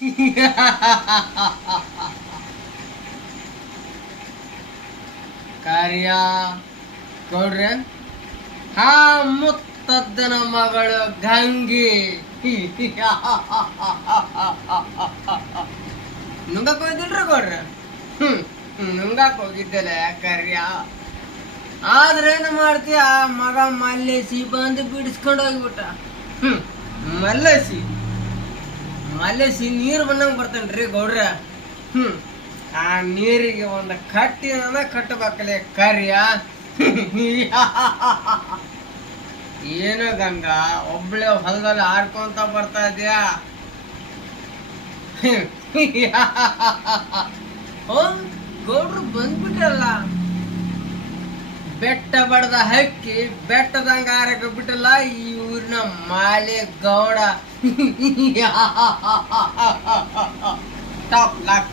ಕಾರ್ಯ ಗೌಡ್ರೆ, ಹಾ, ಮುತ್ತದ್ದನ ಮಗಳು ಗಂಗಿ. ನುಂಗಕ್ ಹೋಗಿದ್ರಿ ಗೌಡ್ರೆ? ಹ್ಮ್ ನುಂಗಕ್ ಹೋಗಿದ್ದಲ್ಲ ಕಾರ್ಯ. ಆದ್ರೆ ಏನು ಮಾಡ್ತೀಯ? ಮಗ ಮಲ್ಲೇಸಿ ಬಂದು ಬಿಡಿಸ್ಕೊಂಡು ಹೋಗ್ಬಿಟ್ಟ. ಹ್ಮ್ ಮಲ್ಲೇಸಿ ಮಲ್ಲೇಸಿ ನೀರು ಬಂದಂಗೆ ಬರ್ತಾನ್ರಿ ಗೌಡ್ರ ಹ್ಞೂ ಆ ನೀರಿಗೆ ಒಂದು ಕಟ್ಟಿನ ಕಟ್ಟಬೇಕಲ್ಲ ಕರಿಯ ಏನು ಗಂಗಾ ಒಬ್ಳೆ ಹೊಲದಲ್ಲಿ ಹಾರ್ಕೊಂತ ಬರ್ತಾ ಇದೆಯಾ ಗೌಡ್ರು ಬಂದ್ಬಿಟ್ರಲ್ಲ ಬೆಟ್ಟ ಬಡದ ಹಕ್ಕಿ ಬೆಟ್ಟದಂಗ ಆರಕ ಬಿಟ್ಟಲ್ಲ ಈ ಊರಿನ ಮಾಲೆ ಗೌಡ. Top lock